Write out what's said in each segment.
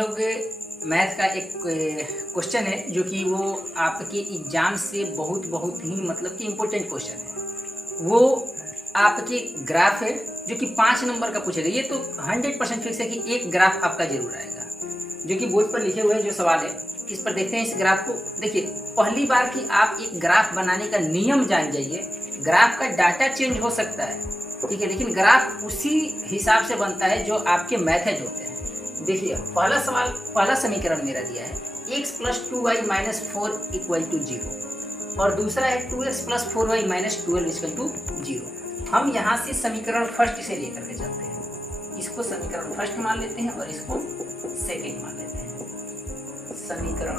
लोग मैथ का एक क्वेश्चन है जो कि वो आपके एग्ज़ाम से बहुत ही मतलब कि इम्पोर्टेंट क्वेश्चन है। वो आपके ग्राफ है जो कि 5 नंबर का पूछेगा। ये तो 100% फिक्स है कि एक ग्राफ आपका जरूर आएगा, जो कि बोर्ड पर लिखे हुए जो सवाल है। इस पर देखते हैं इस ग्राफ को। देखिए, पहली बार कि आप एक ग्राफ बनाने का नियम जान जाइए। ग्राफ का डाटा चेंज हो सकता है, ठीक है, लेकिन ग्राफ उसी हिसाब से बनता है जो आपके मैथड होते हैं। देखिए, पहला समीकरण मेरा दिया है x + 2y - 4 = 0 और दूसरा है 2x + 4y - 12 = 0। हम यहाँ से समीकरण फर्स्ट से लेकर के चलते हैं। इसको समीकरण फर्स्ट मान लेते हैं और इसको सेकंड मान लेते हैं। समीकरण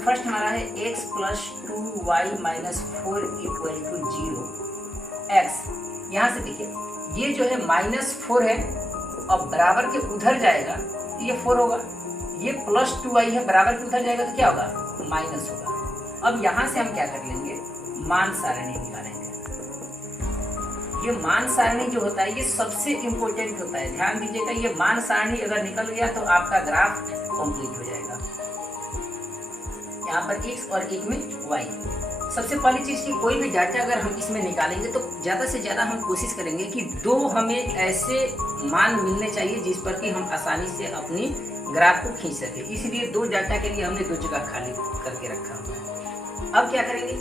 फर्स्ट हमारा है x + 2y - 4 = 0। x यहाँ से देखिए, ये जो है -4 है, अब बराबर के उधर जाएगा तो ये 4 होगा। ये +2y है, बराबर के उधर जाएगा तो क्या होगा? माइनस होगा। अब यहाँ से हम क्या कर लेंगे? मान सारणी निकालेंगे। ये मान सारणी जो होता है ये सबसे इम्पोर्टेंट होता है, ध्यान दीजिएगा। ये मान सारणी अगर निकल गया तो आपका ग्राफ कंप्लीट हो जाएगा। यहाँ पर x और एक में y। सबसे पहली चीज़ कि कोई भी डाटा अगर हम इसमें निकालेंगे तो ज़्यादा से ज़्यादा हम कोशिश करेंगे कि 2 हमें ऐसे मान मिलने चाहिए जिस पर कि हम आसानी से अपनी ग्राफ को खींच सकें। इसलिए 2 डाटा के लिए हमने 2 जगह खाली करके रखा हुआ है। अब क्या करेंगे?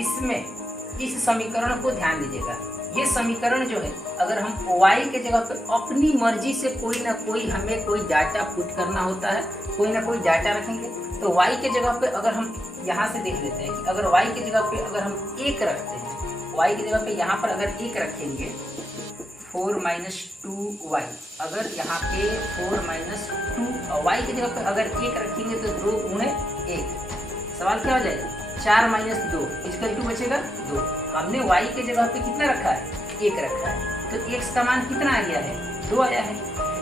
इसमें इस समीकरण को ध्यान दीजिएगा। ये समीकरण जो है, अगर हम y के जगह पे अपनी मर्जी से कोई ना कोई हमें कोई डाटा पुट करना होता है, कोई ना कोई डाटा रखेंगे। तो y के जगह पे अगर हम यहाँ से देख लेते हैं कि अगर y के जगह पे अगर हम 1 रखते हैं, y की जगह पे यहाँ पर अगर 1 रखेंगे, 4 - 2y, अगर यहाँ पे 4 - 2 y की जगह पे अगर 1 रखेंगे तो 2 × 1, सवाल क्या हो जाएगा? 4 - 2 = बचेगा 2। हमने y के जगह पे कितना रखा है? 1 रखा है, तो x का मान कितना आ गया है? 2 आया है।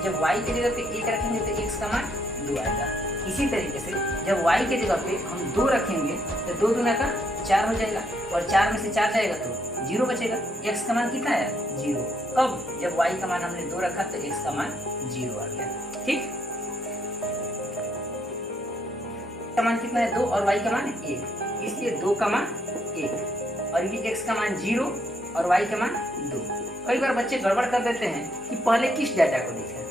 जब y के जगह पे 1 रखेंगे तो x का मान 2 आएगा। इसी तरीके से जब y के जगह पे हम 2 रखेंगे तो 2 दूना का 4 हो जाएगा और 4 में से 4 जाएगा तो 0 बचेगा। x का मान कितना आया? 0। कब? जब y का मान हमने 2 रखा तो x का मान 0 आ गया। ठीक, का मान कितना है? 2 और y का मान 1, इसलिए 2 का मान 1 और ये x का मान 0 और y का मान 2। कई बार बच्चे गड़बड़ कर देते हैं कि पहले किस डाटा को लिखें,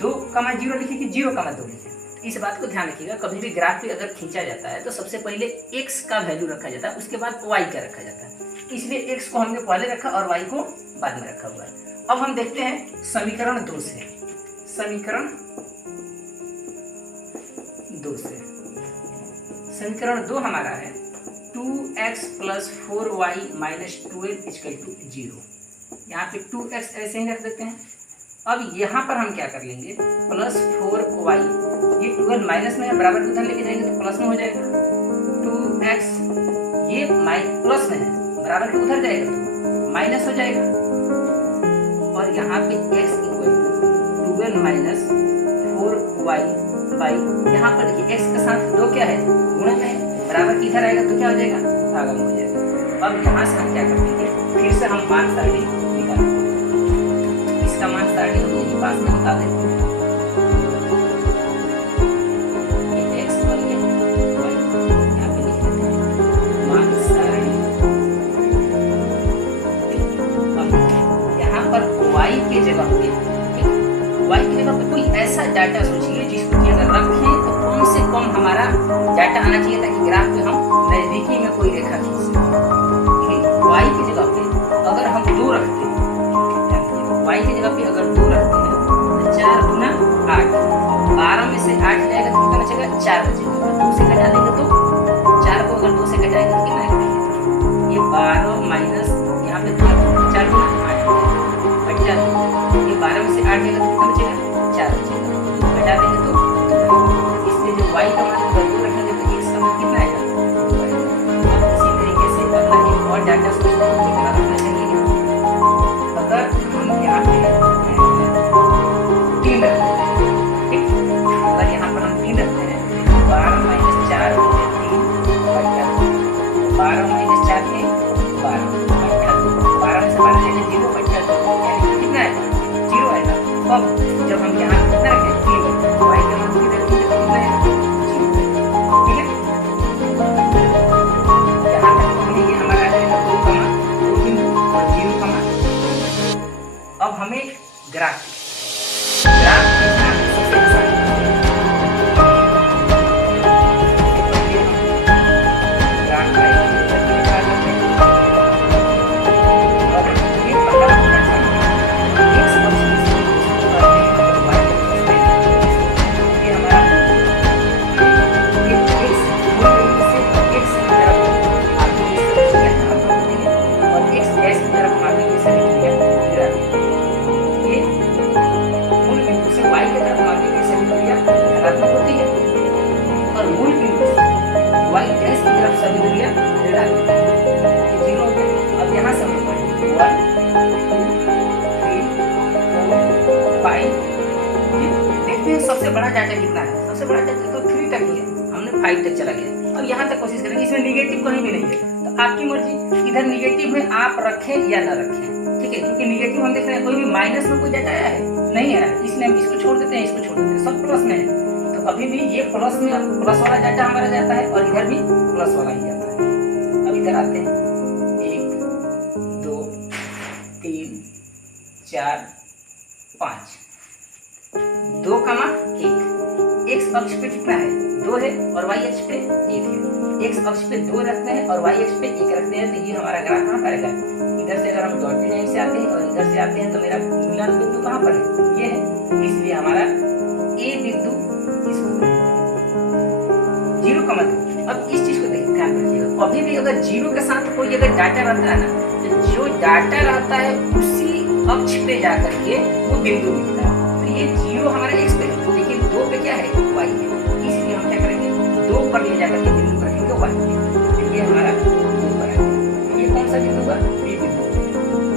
2 का मान 0 लिखे कि 0 का मान 2 लिखे। इस बात को ध्यान रखिएगा, कभी भी ग्राफ पे अगर खींचा जाता है तो सबसे पहले x का वैल्यू रखा जाता है, उसके बाद y का रखा जाता है। इसलिए x को हमने पहले रखा और y को बाद में रखा हुआ है। अब हम देखते हैं समीकरण 2 से। समीकरण 2 हमारा है 2x + 4y - 12 = 0। यहाँ पे 2x ऐसे ही रख देते हैं। अब यहाँ पर हम क्या कर लेंगे? +4y, ये 12 माइनस में है, बराबर उधर लेके जाएंगे तो प्लस में हो जाएगा। 2x, ये प्लस में है, बराबर के उधर जाएगा तो माइनस हो जाएगा। और यहाँ पे x = 12 - 4y/, यहाँ पर देखिए x के साथ 2 क्या है? गुणा है, बराबर की इधर आएगा तो क्या हो जाएगा? भागा में हो जाएगा। अब यहाँ से हम क्या कर देंगे? फिर से हम मान सारणी निकालेंगे। इसका मान सारणी हम यही पास में निकाल देते हैं। ये x और ये y, यहाँ पे लिख देते हैं मान सारणी। यहाँ पर y के जगह पे, y की जगह पे कोई ऐसा डाटा सोचिए जिसको कि अगर रखें तो कम से कम हमारा डाटा आना चाहिए ताकि ग्राफ पे हम नजदीकी में कोई रेखा खींच सकें। y की जगह पे अगर हम 2 रखते हैं, y की जगह पे अगर 2 रखते हैं तो 4 × 8, 12 में से 8 जाएगा तो कितना बचेगा? 4 बचेगा। और 2 से घटा देंगे तो 4 को अगर 2 से घटाएंगे तो कितना है? ये 12 माइनस यहाँ पे 4 × 8 बच जाता है। ये 12 में से 8 जाएगा तो कितना बचेगा? 4 बचेगा। घटा देंगे तो 2, इसलिए जो y का मान अगर 2 रखेंगे तो x का मान कितना आएगा? 2 आएगा। अब इसी तरीके से अगला एक और डाटा सोचते हैं कितना रखना चाहिए। अगर हम यहाँ पे 3 रखते हैं, ठीक, अगर यहाँ पर हम 3 रखते हैं, 12 - 4 = 3 / 12 - 4 है 12 / 12 में से 12 जाएगा 0 / 2, यानी कितना आएगा? 0 आएगा। अब जब हम यहाँ कितना में सबसे बड़ा डाटा कितना है? सबसे बड़ा डाटा तो 3 तक ही है, हमने 5 तक चला गया। अब यहाँ तक कोशिश करेंगे, इसमें निगेटिव कहीं भी नहीं है, तो आपकी मर्जी, इधर निगेटिव में आप रखें या ना रखें, ठीक है, क्योंकि निगेटिव हम देख रहे हैं कोई भी माइनस में कोई डाटा आया है नहीं है, इसलिए हम इसको छोड़ देते हैं, इसको छोड़ देते हैं, सब प्लस में है, तो अभी भी ये प्लस में प्लस वाला डाटा हमारा जाता है और इधर भी प्लस वाला ही जाता है। अब इधर आते हैं 1 2 3 4 5 2, 1 एक्स अक्ष पे कितना है? 2 है और वाई अक्ष पे 1 है। एक्स अक्ष पे 2 रखते हैं और वाई अक्ष पे 1 रखते हैं, तो ये हमारा ग्राफ कहाँ पर है? इधर से अगर हम डॉटेड लाइन से आते हैं और इधर से आते हैं तो मेरा मिलन बिंदु कहाँ पर है? ये है, इसलिए हमारा ए बिंदु इसको 0,2। अब इस चीज को ध्यान रखिएगा, अभी भी अगर 0 के साथ कोई अगर डाटा रहता है ना, तो जो डाटा रहता है उसी अक्ष पे जाकर के वो बिंदु मिलता है। तो ये 0 हमारा एक्स पे है, लेकिन 2 पे क्या है? वाई है, इसलिए हम क्या करेंगे? 2 पर ले जाकर के बिंदु रखेंगे वाई, तो ये हमारा 2 पर है। ये कौन सा बिंदु है? बी बिंदु।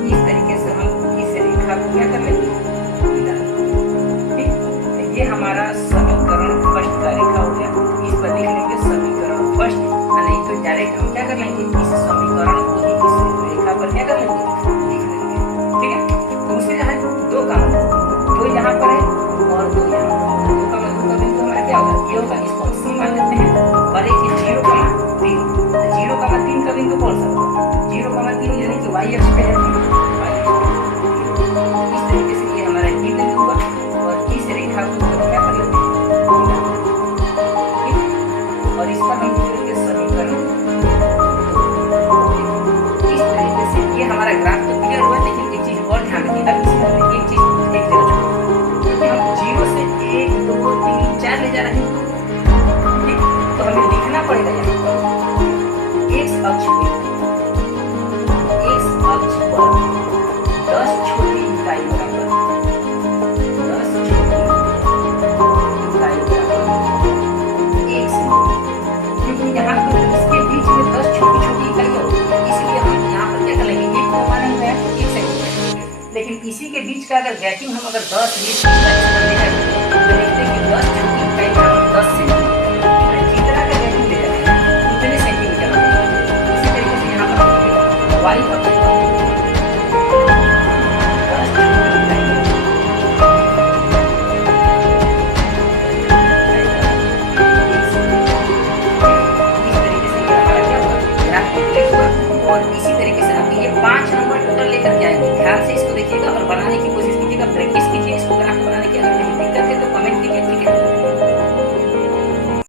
इस तरीके से हम इस रेखा को क्या कर लेंगे? मिला, ठीक, तो ये हमारा समीकरण फर्स्ट का रेखा हो गया। इस पर लिख लेंगे समीकरण फर्स्ट, नहीं तो डायरेक्ट हम क्या कर लेंगे? इस समीकरण को ही इस रेखा पर क्या कर लेंगे? लिख लेंगे, ठीक है। तो उसमें क्या है? 2 का मान, 2 यहाँ पर है और 2 यहाँ पर, 2 का मान 2 का बिंदु हमारा क्या होगा? ये होगा, इसको हम सी मान लेते हैं, और एक 0,3, 0,3 का बिंदु कौन सा होगा? 0,3 यानी कि वाई अक्ष पे है, इस तरीके से ये हमारा बी बिंदु होगा और इस रेखा को हम क्या कर लेते हैं? और इस पर हम लिखेंगे समीकरण। इस तरीके से ये हमारा ग्राफ तो क्लियर हुआ, लेकिन एक चीज और ध्यान रखिएगा, इसमें हमने एक चीज एक जगह छोड़ी, क्योंकि हम 0 से 1 2 3 4 ले जा रहे हैं, ठीक, तो हमें लिखना पड़ेगा यहाँ पर एक्स अक्ष पर 10 छोटी इकाई बराबर 10 छोटी इकाई बराबर 1 सेंटीमीटर, क्योंकि यहाँ पर इसके बीच में 10 छोटी छोटी इकाई होगी, इसलिए हम यहाँ पर क्या कर लेंगे? 1 को मानेंगे 1 सेंटीमीटर, लेकिन इसी के बीच का अगर गैपिंग हम अगर 10 20